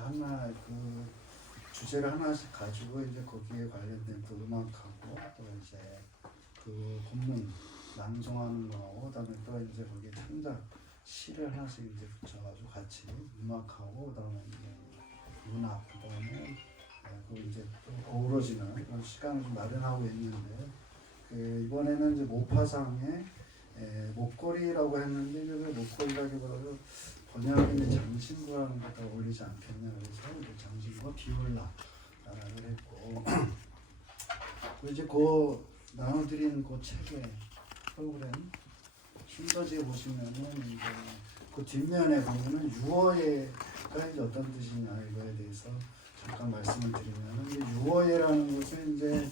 하나 그 주제를 하나씩 가지고 이제 거기에 관련된 또 음악하고 또 이제 그 본문 낭송하는 거하고 그다음에 또 이제 거기에 창작 시를 하나씩 이제 붙여가지고 같이 음악하고 그다음에 이제 문학 그다음에 그 이제 또 어우러지는 그런 시간을 좀 마련하고 있는데 그 이번에는 이제 모파상의 목걸이라고 했는데 그 목걸이라기보다도 번역이 이제 장신구라는 것과 어울리지 않겠냐 그래서 이제 장신구와 비올라라고 했고 그 이제 그 나눠드린 그 책의 프로그램 순서지에 보시면은 이제 그 뒷면에 보면은 유어예가 이제 어떤 뜻이냐 이거에 대해서 잠깐 말씀을 드리면은 이제 유어예라는 것은 이제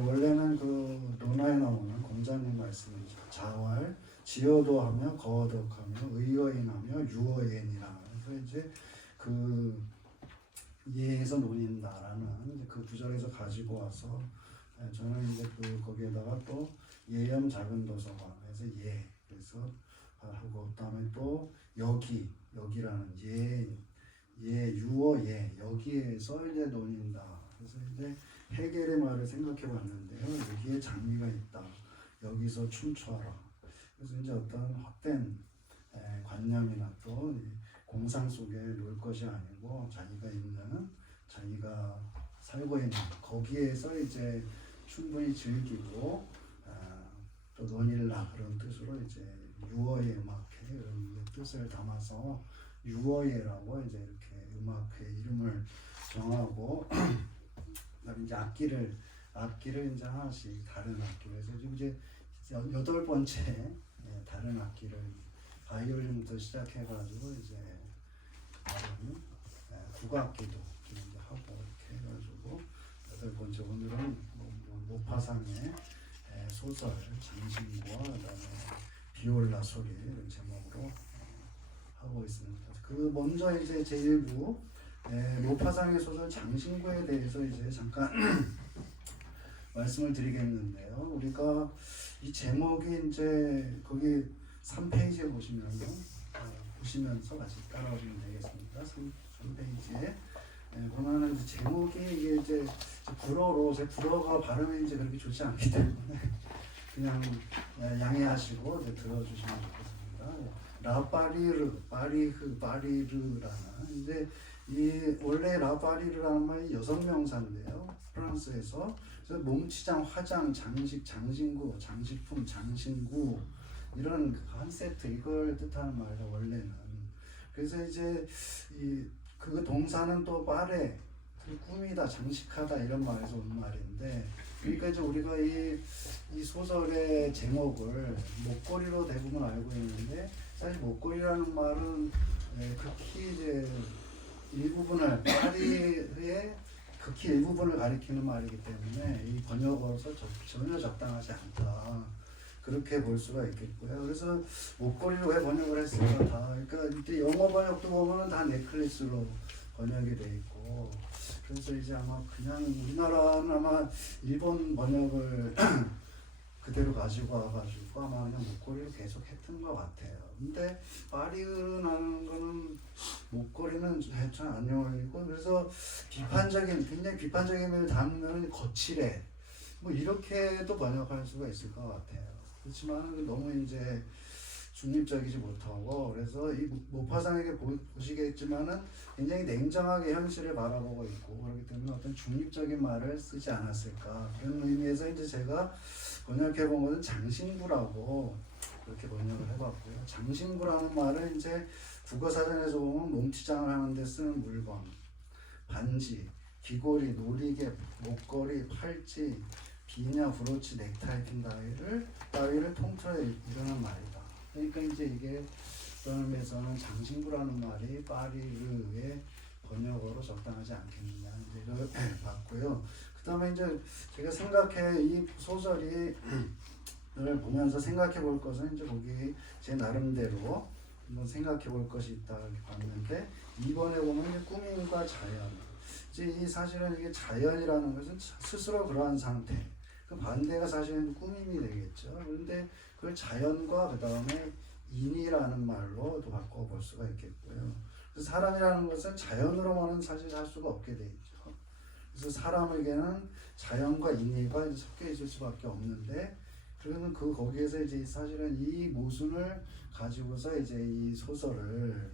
원래는 그 논어에 나오는 공자님 말씀이죠. 자활, 지어도 하며 거어덕하며 의어인하며 유어예니라. 그래서 이제 그 예에서 논인다라는 이제 그 구절에서 가지고 와서 저는 이제 그 거기에다가 또 예염 작은 도서관에서 예 그래서 하고 그다음에 또 여기라는 예 유어 예 여기에서 이제 논인다. 그래서 이제 헤겔의 말을 생각해 봤는데요. 여기에 장미가 있다. 여기서 춤춰라. 그래서 이제 어떤 헛된 관념이나 또 공상 속에 놓을 것이 아니고 자기가 살고 있는 거기에서 이제 충분히 즐기고 또 논일라 그런 뜻으로 이제 유어예 음악회 이런 뜻을 담아서 유어예라고 이제 이렇게 음악회 이름을 정하고 그다음에 이제 악기를 이제 하나씩 다른 악기로 해서 지금 이제 8번째 다른 악기를 바이올린부터 시작해가지고 이제 다른 국악기도 이제 하고 이렇게 해가지고 8번째 오늘은 모파상의 소설 장신구와 그다음에 비올라 소리 이런 제목으로 하고 있습니다. 그 먼저 이제 제1부 모파상의 소설 장신구에 대해서 이제 잠깐 말씀을 드리겠는데요. 우리가 이 제목이 이제 거기 3페이지에 보시면서 같이 따라오시면 되겠습니다. 3페이지에 보면은 이제 제목이 이게 이제 불어로 제 불어가 발음이 이제 그렇게 좋지 않기 때문에 그냥 양해하시고 이제 들어주시면 좋겠습니다. 바리르라는 이제 이 원래 라바리르라는 말이 여성명사인데요. 프랑스에서 그래서 몸치장, 화장, 장식, 장신구, 장식품, 장신구 이런 한 세트 이걸 뜻하는 말이에요. 원래는. 그래서 이제 그 동사는 또 빠레 꾸미다, 장식하다 이런 말에서 온 말인데 그러니까 이제 우리가 이 소설의 제목을 목걸이로 대부분 알고 있는데 사실 목걸이라는 말은 극히 이제 일부분을 파리의 극히 일부분을 가리키는 말이기 때문에 이 번역어로서 전혀 적당하지 않다 그렇게 볼 수가 있겠고요. 그래서 목걸이를 왜 번역을 했을까 다 그러니까 이제 영어 번역도 보면은 다 넥클리스로 번역이 돼 있고 그래서 이제 아마 그냥 우리나라는 아마 일본 번역을 그대로 가지고 와가지고 아마 그냥 목걸이를 계속 했던 것 같아요. 근데 파리르라는 거는 목걸이는 잘 안 어울리고 그래서 굉장히 비판적인 면을 담으면 거칠해 뭐 이렇게도 번역할 수가 있을 것 같아요. 그렇지만 너무 이제 중립적이지 못하고 그래서 이 모파상에게 보시겠지만은 굉장히 냉정하게 현실을 바라보고 있고 그렇기 때문에 어떤 중립적인 말을 쓰지 않았을까 그런 의미에서 이제 제가 번역해 본 것은 장신구라고 그렇게 번역을 해봤고요. 장신구라는 말은 이제 국어사전에서 보면 몸치장을 하는데 쓰는 물건, 반지, 귀걸이, 놀이개, 목걸이, 팔찌, 비냐, 브로치, 넥타이 핀 따위를 통틀어 이르는 말이다. 그러니까 이제 이게 어떤 의미에서는 장신구라는 말이 파리르의 번역어로 적당하지 않겠느냐 이걸 봤고요. 그 다음에 이제 제가 이 소설이 를 보면서 생각해 볼 것은 이제 거기 제 나름대로 한번 생각해 볼 것이 있다 이렇게 봤는데 이번에 보면 이제 꾸밈과 자연 이제 이 사실은 이게 자연이라는 것은 스스로 그러한 상태 그 반대가 사실은 꾸밈이 되겠죠. 그런데 그걸 자연과 그 다음에 인이라는 말로도 바꿔 볼 수가 있겠고요. 그 사람이라는 것은 자연으로만은 사실 살 수가 없게 돼 있죠. 그래서 사람에게는 자연과 인애가 이제 섞여 있을 수밖에 없는데, 그러면 그 거기에서 이제 사실은 이 모순을 가지고서 이제 이 소설을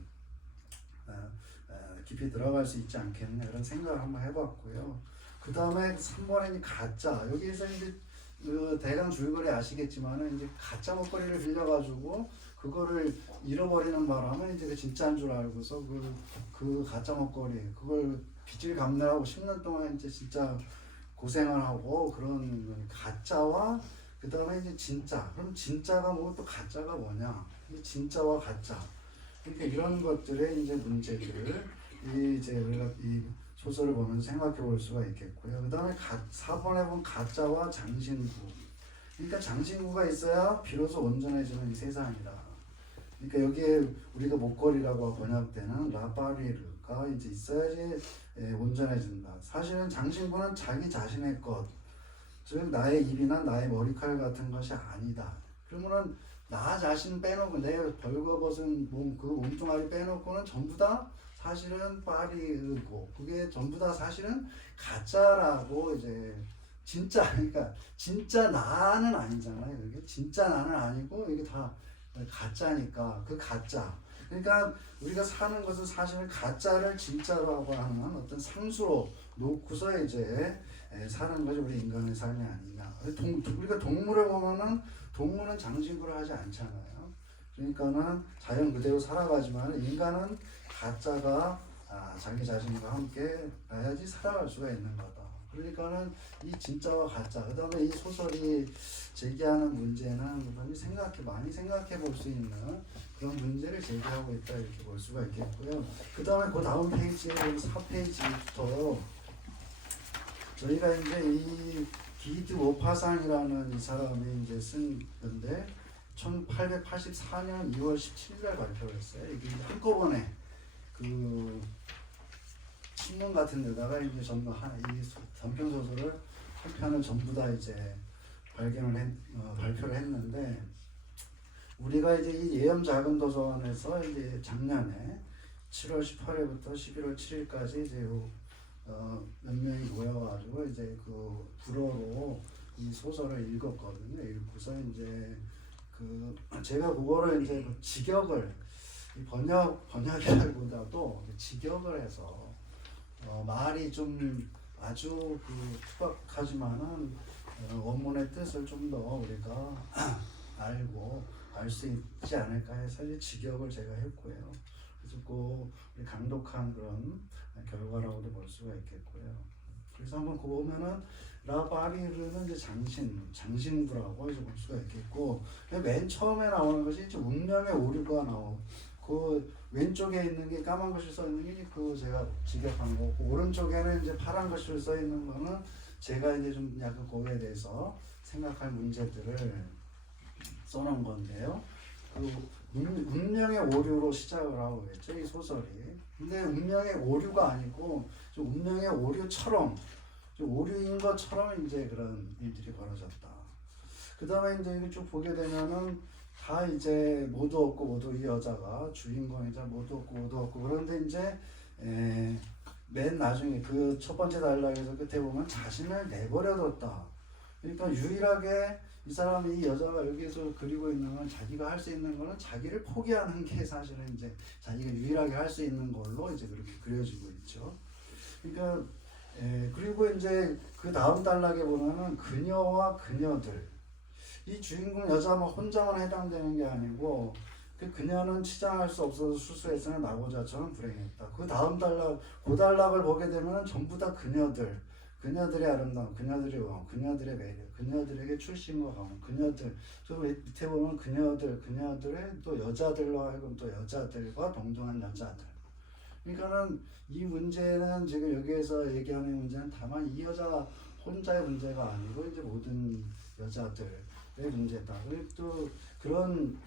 깊이 들어갈 수 있지 않겠냐 이런 생각을 한번 해봤고요. 그 다음에 3번에 가짜, 여기에서 이제 그 대강 줄거리 아시겠지만은 이제 가짜 먹거리를 빌려가지고 그거를 잃어버리는 바람에 이제 그 진짜인 줄 알고서 그 가짜 먹거리 그걸 빚을 갚느라고 10년 동안 이제 진짜 고생을 하고 그런 가짜와 그 다음에 이제 진짜. 그럼 진짜가 뭐고 또 가짜가 뭐냐? 진짜와 가짜. 그러니까 이런 것들의 이제 문제들을 이제 우리가 이 소설을 보면서 생각해 볼 수가 있겠고요. 그 다음에 4번에 본 가짜와 장신구. 그러니까 장신구가 있어야 비로소 온전해지는 이 세상이다. 그러니까 여기에 우리가 목걸이라고 번역되는 라파리르가 이제 있어야지 온전해진다. 사실은 장신구는 자기 자신의 것, 즉 나의 입이나 나의 머리칼 같은 것이 아니다. 그러면은 나 자신 빼놓고 내가 벌거벗은 그 몸뚱아리 빼놓고는 전부 다 사실은 파리르고 그게 전부 다 사실은 가짜라고 이제 진짜 그러니까 진짜 나는 아니잖아요. 이게 진짜 나는 아니고 이게 다 가짜니까 그 가짜. 그러니까 우리가 사는 것은 사실은 가짜를 진짜라고 하는 어떤 상수로 놓고서 이제 사는 것이 우리 인간의 삶이 아니냐. 우리가 동물을 보면은 동물은 장신구를 하지 않잖아요. 그러니까는 자연 그대로 살아가지만 인간은 가짜가 자기 자신과 함께 나야지 살아갈 수가 있는 거다. 그러니까는 이 진짜와 가짜, 그 다음에 이 소설이 제기하는 문제는 많이 생각해 볼 수 있는 그런 문제를 제기하고 있다 이렇게 볼 수가 있겠고요. 그 다음에 그 다음 페이지에 4페이지부터 저희가 이제 이 기드 모파상이라는 이 사람이 이제 쓴 건데 1884년 2월 17일에 발표를 했어요. 이게 한꺼번에 그 신문 같은 데다가 이제 전부 이 단편 소설을 한 편을 전부 다 이제 발표를 했는데 우리가 이제 이 예염 작은 도서관에서 이제 작년에 7월 18일부터 11월 7일까지 이제 몇 명이 모여가지고 이제 그 불어로 이 소설을 읽었거든요. 읽고서 이제 제가 그거를 이제 직역을 번역이라기보다도 직역을 해서 말이 좀 아주 투박하지만은 원문의 뜻을 좀 더 우리가 알고 알 수 있지 않을까 해서 이제 직역을 제가 했고요. 그래서 우리 강독한 그런 결과라고도 볼 수가 있겠고요. 그래서 한번 보면은 라파리르는 이제 장신구라고 이제 볼 수가 있겠고, 맨 처음에 나오는 것이 이제 운명의 오류가 그 왼쪽에 있는 게 까만 글씨 써 있는 게 그 제가 직역한 거고, 오른쪽에는 이제 파란 글씨로 써 있는 거는 제가 이제 좀 약간 거기에 대해서 생각할 문제들을 써놓은 건데요. 운명의 오류로 시작을 하고 있죠, 이 소설이. 근데 운명의 오류가 아니고 좀 운명의 오류처럼, 좀 오류인 것처럼 이제 그런 일들이 벌어졌다. 그 다음에 이제 이거 쭉 보게 되면은 다 이제 모두 없고 모두 이 여자가 주인공이자 모두 없고 모두 없고, 그런데 이제 맨 나중에 그 첫 번째 단락에서 끝에 보면 자신을 내버려뒀다. 그러니까 유일하게 이 사람이, 이 여자가 여기서 그리고 있는 건 자기가 할 수 있는 거는 자기를 포기하는 게 사실은 이제 자기가 유일하게 할 수 있는 걸로 이제 그렇게 그려지고 있죠. 그러니까 그리고 이제 그 다음 단락에 보면은 그녀와 그녀들, 이 주인공 여자만 혼자만 해당되는 게 아니고 그녀는 치장할 수 없어서 수수했으나 나고자처럼 불행했다. 그 다음 단락, 그 단락을 보게 되면 전부 다 그녀들의 아름다움, 그녀들의 왕, 그녀들의 매력, 그녀들에게 출신과 가문, 그녀들, 저 밑에 보면 그녀들의 또 여자들로 하여금 또 여자들과 동등한 여자들. 그러니까는 이 문제는 지금 여기에서 얘기하는 문제는 다만 이 여자 혼자의 문제가 아니고 이제 모든 여자들의 문제다. 그리고 또 그런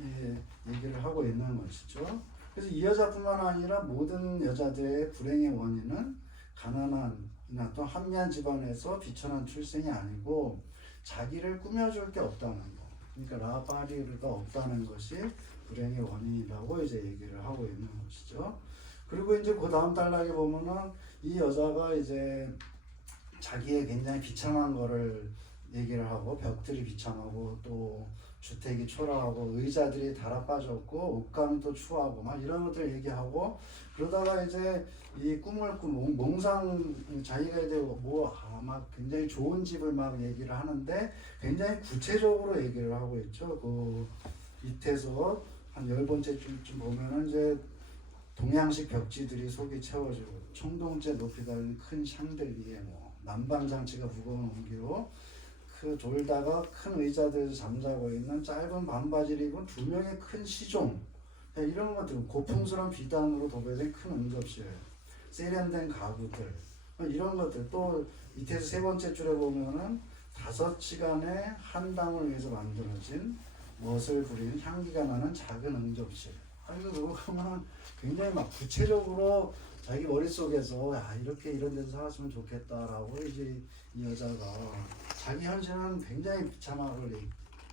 얘기를 하고 있는 것이죠. 그래서 이 여자뿐만 아니라 모든 여자들의 불행의 원인은 가난한이나 또 한미한 집안에서 비천한 출생이 아니고 자기를 꾸며줄 게 없다는 거. 그러니까 라파리르가 없다는 것이 불행의 원인이라고 이제 얘기를 하고 있는 것이죠. 그리고 이제 그 다음 단락에 보면은 이 여자가 이제 자기의 굉장히 비참한 거를 얘기를 하고, 벽들이 비참하고 또 주택이 초라하고 의자들이 달아 빠졌고 옷감이 또 추하고 막 이런 것들 얘기하고, 그러다가 이제 이 꿈을 몽상, 자기가 이제 뭐 아마 굉장히 좋은 집을 막 얘기를 하는데 굉장히 구체적으로 얘기를 하고 있죠. 그 밑에서 한 10번째쯤 보면은 이제 동양식 벽지들이 속이 채워지고 청동째 높이 달린 큰 샹들리에 뭐 난방 장치가 무거운 옹기로 그 졸다가 큰 의자들에서 잠자고 있는 짧은 반바지를 입은 두 명의 큰 시종, 이런 것들, 고풍스러운 비단으로 도배된 큰 응접실, 세련된 가구들, 이런 것들. 또 밑에서 세 번째 줄에 보면은 5시간의 한 당을 위해서 만들어진 멋을 부리는 향기가 나는 작은 응접실. 이거 그거 보면 굉장히 막 구체적으로 자기 머릿속에서 야, 이렇게 이런 데서 살았으면 좋겠다라고 이제 이 여자가 자기 현실은 굉장히 비참하고,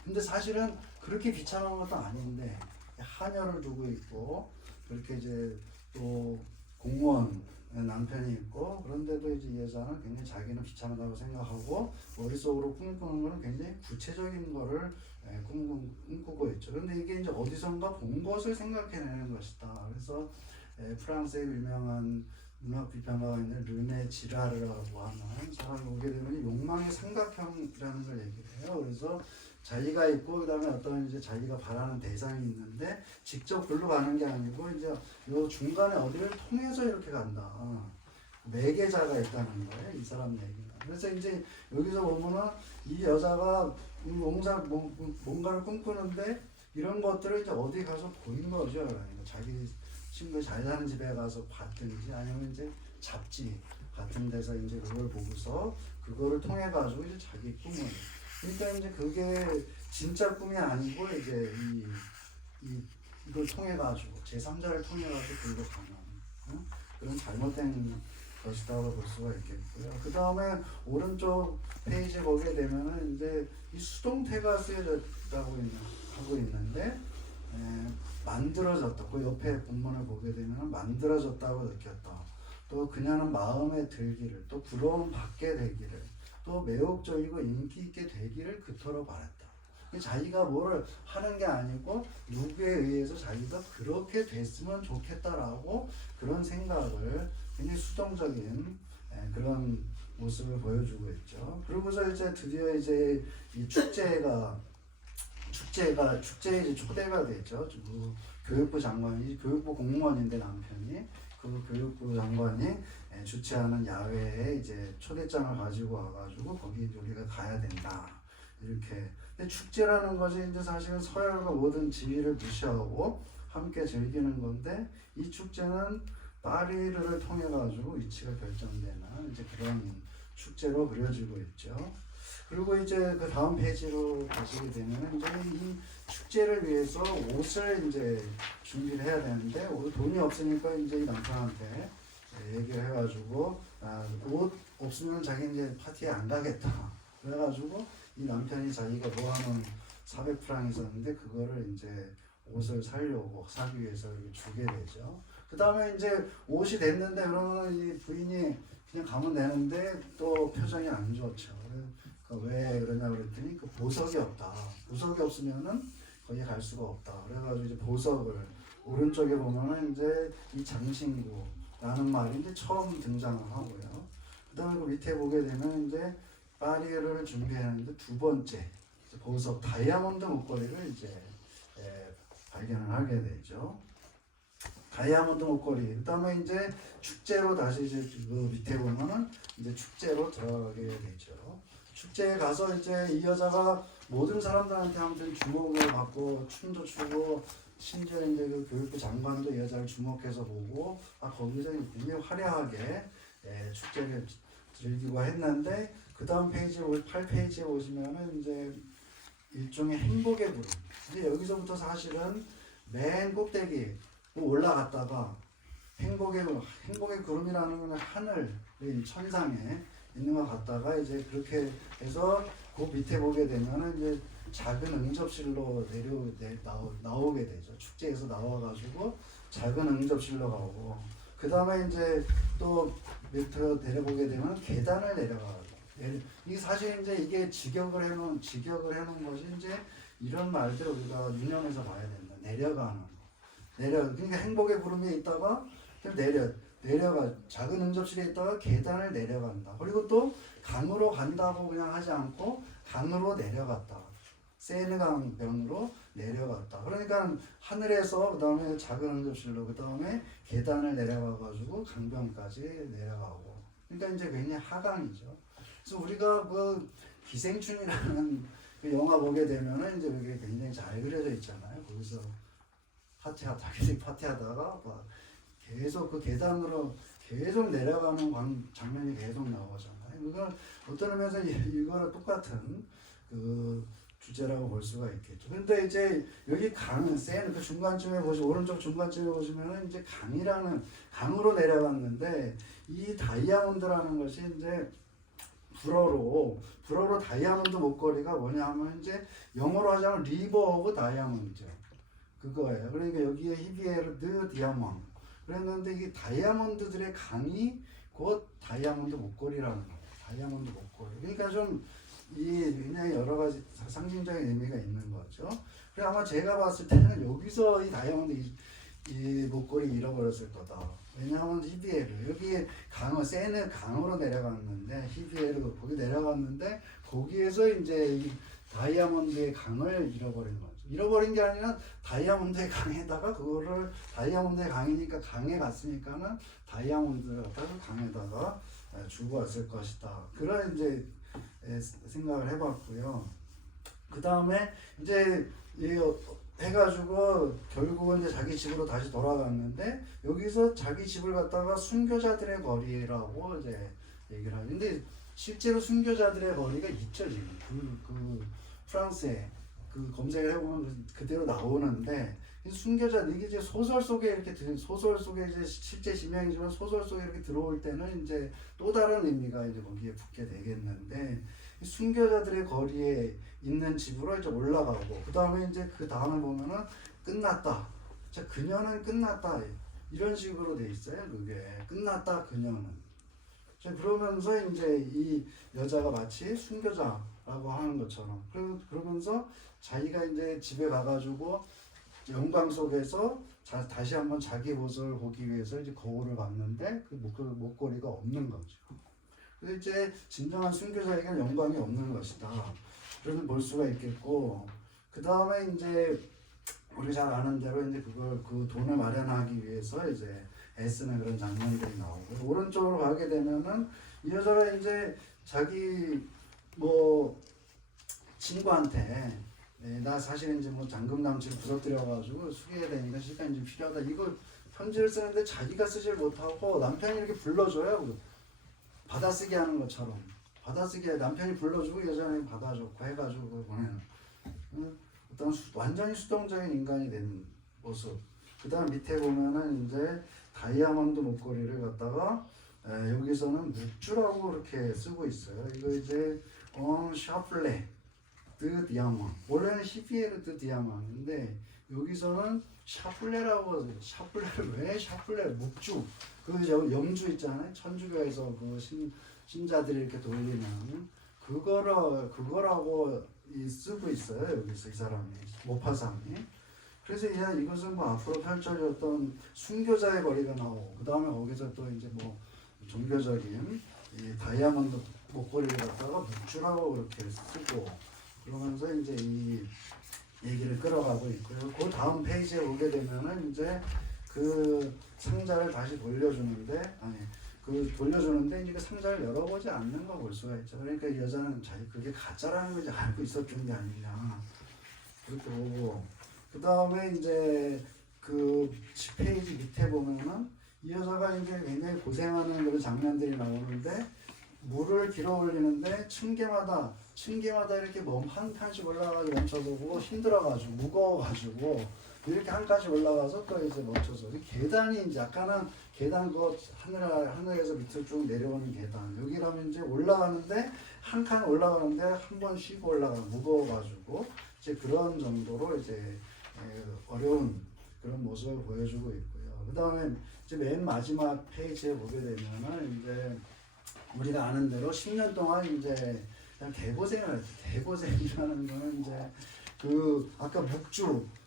근데 사실은 그렇게 비참한 것도 아닌데 하녀를 두고 있고 그렇게 이제 또 공무원 남편이 있고, 그런데도 이제 이 여자는 굉장히 자기는 비참하다고 생각하고 머릿속으로 꿈꾸는 거는 굉장히 구체적인 거를 꿈꾸고 있죠. 그런데 이게 이제 어디선가 본 것을 생각해내는 것이다. 그래서 프랑스의 유명한 문학 비평가가 있는 르네 지라르라고 하는 사람이 오게 되면 욕망의 삼각형이라는 걸 얘기를 해요. 그래서 자기가 있고 그다음에 어떤 이제 자기가 바라는 대상이 있는데 직접 글로 가는 게 아니고 이제 요 중간에 어디를 통해서 이렇게 간다. 매개자가 있다는 거예요. 이 사람 얘기는. 그래서 이제 여기서 보면은 이 여자가 뭔가를 꿈꾸는데 이런 것들을 이제 어디 가서 보인 거죠. 그러니까 자기 친구 잘 사는 집에 가서 봤든지 아니면 이제 잡지 같은 데서 이제 그걸 보고서 그거를 통해 가지고 이제 자기 꿈을, 그러니까 이제 그게 진짜 꿈이 아니고 이제 이걸 통해 가지고 제3자를 통해 가지고 그걸로 가는 그런 잘못된 것이라고 볼 수가 있겠고요. 그 다음에 오른쪽 페이지 보게 되면은 이제 이 수동태가 쓰여졌다고 하고 있는데 만들어졌다. 그 옆에 본문을 보게 되면 만들어졌다고 느꼈다. 또 그녀는 마음에 들기를, 또 부러움 받게 되기를, 또 매혹적이고 인기 있게 되기를 그토록 바랬다. 자기가 뭐를 하는 게 아니고 누구에 의해서 자기가 그렇게 됐으면 좋겠다라고 그런 생각을 굉장히 수동적인 그런 모습을 보여주고 있죠. 그러고서 이제 드디어 이제 이 축제에 이제 초대가 됐죠. 그 교육부 장관이, 교육부 공무원인데 남편이 그 교육부 장관이 주최하는 야외에 이제 초대장을 가지고 와가지고 거기 우리가 가야 된다. 이렇게. 근데 축제라는 것이 이제 사실은 서열과 모든 지위를 무시하고 함께 즐기는 건데, 이 축제는 파리를 통해 가지고 위치가 결정되는 이제 그런 축제로 그려지고 있죠. 그리고 이제 그 다음 페이지로 가시게 되면 이제 이 축제를 위해서 옷을 이제 준비를 해야 되는데 돈이 없으니까 이제 이 남편한테 얘기를 해가지고 옷 없으면 자기 이제 파티에 안 가겠다. 그래가지고 이 남편이 자기가 모아놓은 400프랑이 있었는데 그거를 이제 옷을 사기 위해서 주게 되죠. 그 다음에 이제 옷이 됐는데 그러면 이 부인이 그냥 가면 되는데 또 표정이 안 좋죠. 왜 그러냐 그랬더니 그 보석이 없다. 보석이 없으면은 거기 갈 수가 없다. 그래가지고 이제 보석을 오른쪽에 보면은 이제 이 장신구라는 말이 이제 처음 등장을 하고요. 그 다음에 그 밑에 보게 되면 이제 파리를 준비하는데 두 번째 보석 다이아몬드 목걸이를 이제 발견을 하게 되죠. 다이아몬드 목걸이. 그다음에 이제 축제로 다시 이제 그 밑에 보면은 이제 축제로 들어가게 되죠. 축제에 가서 이제 이 여자가 모든 사람들한테 아무튼 주목을 받고 춤도 추고 심지어 이제 그 교육부 장관도 이 여자를 주목해서 보고 거기서 굉장히 화려하게 축제를 즐기고 했는데, 그 다음 페이지 8페이지에 보시면은 이제 일종의 행복의 구름. 근데 여기서부터 사실은 맨 꼭대기 올라갔다가 행복의 구름이라는 건 하늘, 천상에 있는 것 같다가 이제 그렇게 해서 그 밑에 보게 되면은 이제 작은 응접실로 나오게 되죠. 축제에서 나와가지고 작은 응접실로 가고, 그 다음에 이제 또 밑으로 내려보게 되면 계단을 내려가고. 이 사실 이제 이게 직역을 해놓은 것이 이제 이런 말들 우리가 유념해서 봐야 된다. 내려가는 거. 그러니까 행복의 구름에 있다가 내려가 작은 응접실에 있다가 계단을 내려간다. 그리고 또 강으로 간다고 그냥 하지 않고 강으로 내려갔다. 세느 강변으로 내려갔다. 그러니까 하늘에서 그 다음에 작은 응접실로 그 다음에 계단을 내려가 가지고 강변까지 내려가고. 그러니까 이제 굉장히 하강이죠. 그래서 우리가 그 기생충이라는 그 영화 보게 되면은 이제 그게 굉장히 잘 그려져 있잖아요. 거기서 파티하다가 막 계속 그 계단으로 계속 내려가는 장면이 계속 나오잖아요. 그건 어떤 의미에서 이거랑 똑같은 그 주제라고 볼 수가 있겠죠. 근데 이제 여기 센 그 중간쯤에 오른쪽 중간쯤에 보시면은 이제 강으로 내려갔는데 이 다이아몬드라는 것이 이제 불어로 다이아몬드 목걸이가 뭐냐 하면 이제 영어로 하자면 리버 오브 다이아몬드 그거예요. 그러니까 여기에 히비에르드 디아몬드 그랬는데 이 다이아몬드들의 강이 곧 다이아몬드 목걸이라는 거예요. 다이아몬드 목걸이. 그러니까 좀 굉장히 여러 가지 상징적인 의미가 있는 거죠. 그래 아마 제가 봤을 때는 여기서 이 다이아몬드 이 목걸이 잃어버렸을 거다. 왜냐하면 히비에르 여기 세는 강으로 내려갔는데 히비에르 거기 내려갔는데 거기에서 이제 이 다이아몬드의 강을 잃어버린 거죠. 잃어버린 게 아니라 다이아몬드의 강에다가 그거를 다이아몬드의 강이니까 강에 갔으니까는 다이아몬드를 갖다가 강에다가 주고 왔을 것이다. 그런 이제 생각을 해봤고요. 그 다음에 이제 해가지고 결국은 이제 자기 집으로 다시 돌아갔는데 여기서 자기 집을 갖다가 순교자들의 거리라고 이제 얘기를 하는데 실제로 순교자들의 거리가 있죠 지금 그 프랑스에 그 검색을 해보면 그대로 나오는데 순교자 이게 이제 소설 속에 이제 실제 지명이지만 소설 속에 이렇게 들어올 때는 이제 또 다른 의미가 이제 거기에 붙게 되겠는데 순교자들의 거리에 있는 집으로 이제 올라가고 그 다음에 이제 그 다음에 보면은 끝났다. 자 그녀는 끝났다 이런 식으로 돼 있어요. 그게 끝났다 그녀는. 자 그러면서 이제 이 여자가 마치 순교자라고 하는 것처럼 그러면서 자기가 이제 집에 가가지고 영광 속에서 다시 한번 자기 모습을 보기 위해서 이제 거울을 봤는데 그 목걸이가 없는 거죠. 그래서 이제 진정한 순교자에게는 영광이 없는 것이다. 그러면 볼 수가 있겠고 그 다음에 이제 우리 잘 아는 대로 이제 그 돈을 마련하기 위해서 이제 애쓰는 그런 장면들이 나오고 오른쪽으로 가게 되면은 이 여자가 이제 자기 친구한테 나 사실 이제 잔금 남친을 부서뜨려가지고 수리해야 되니까 시간이 좀 필요하다. 이거 편지를 쓰는데 자기가 쓰질 못하고 남편이 이렇게 불러줘요. 받아쓰기 하는 것처럼 받아쓰기 남편이 불러주고 여자는 받아줬고 해가지고 보내는 어떤 완전히 수동적인 인간이 된 모습. 그 다음 밑에 보면은 이제 다이아몬드 목걸이를 갖다가 여기서는 묵주라고 이렇게 쓰고 있어요. 이거 이제 샤플레 드 디아몬드 원래는 히비에르 드 디아몬드인데 여기서는 샤플레라고 샤플레를 왜 샤플레 묵주 염주 있잖아요. 천주교에서 그 신자들이 이렇게 돌리는 그거라고 쓰고 있어요. 여기서 이 사람이 모파상이. 그래서 이것은 앞으로 펼쳐졌던 순교자의 거리가 나오고 그 다음에 거기서 또 이제 종교적인 이 다이아몬드 목걸이를 갖다가 묵주라고 그렇게 쓰고 그러면서 이제 이 얘기를 끌어가고 있고요. 그 다음 페이지에 오게 되면은 이제 그 상자를 다시 돌려주는데 이제 그 상자를 열어보지 않는 거 볼 수가 있죠. 그러니까 이 여자는 그게 가짜라는 걸 알고 있었던 게 아니냐 그렇게 보고 그 다음에 이제 그 10페이지 밑에 보면은 이 여자가 이제 굉장히 고생하는 그런 장면들이 나오는데 물을 길어 올리는데 층계마다 이렇게 한 칸씩 올라가서 멈춰보고 힘들어가지고 무거워가지고 이렇게 한 칸씩 올라가서 또 이제 멈춰서 계단이 이제 아까는 계단 하늘에서 밑으로 쭉 내려오는 계단 여기라면 이제 올라가는데 한 칸 올라가는데 한 번 쉬고 올라가 무거워가지고 이제 그런 정도로 이제 어려운 그런 모습을 보여주고 있고요. 그 다음에 이제 맨 마지막 페이지에 보게 되면은 이제 우리가 아는 대로 10년 동안 이제 그냥 개고생을 했죠. 개고생이라는 거는 이제 그 아까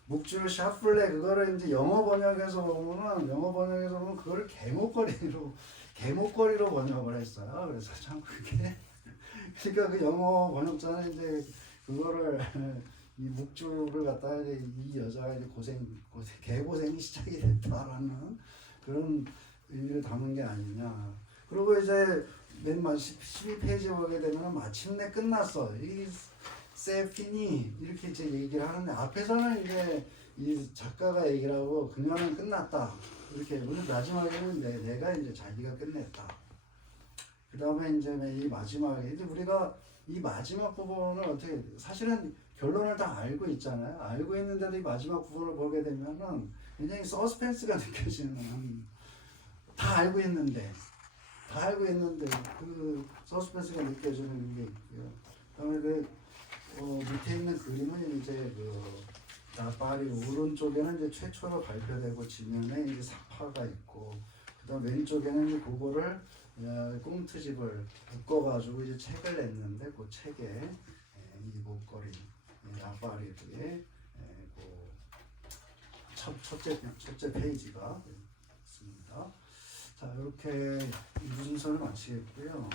묵주 샤플레 그거를 이제 영어 번역에서 보면 그거를 개목걸이로 번역을 했어요. 그래서 참 그게 그러니까 그 영어 번역자는 이제 그거를 이 묵주를 갖다가 이제 이 여자가 이제 개고생이 시작이 됐다라는 그런 의미를 담은 게 아니냐. 그리고 이제 맨 마지막 12페이지 보게 되면 마침내 끝났어. 이 세핀이 이렇게 이제 얘기를 하는데 앞에서는 이제 이 작가가 얘기를 하고 그녀는 끝났다. 이렇게 오늘 마지막에는 내가 이제 자기가 끝냈다. 그 다음에 이제 이 마지막에 이제 우리가 이 마지막 부분을 어떻게 사실은 결론을 다 알고 있잖아요. 알고 있는데도 이 마지막 부분을 보게 되면은 굉장히 서스펜스가 느껴지는 다 알고 있는데 그 서스펜스가 느껴지는 게 있고요. 그다음에 밑에 있는 그림은 이제 나팔이 오른쪽에는 이제 최초로 발표되고 지면에 이제 사파가 있고 그다음 왼쪽에는 이제 그거를 꽁트집을 묶어가지고 이제 책을 냈는데 그 책에 이 목걸이 나팔이에 그 첫째 페이지가 있습니다. 자 이렇게 이 순서를 마치겠고요.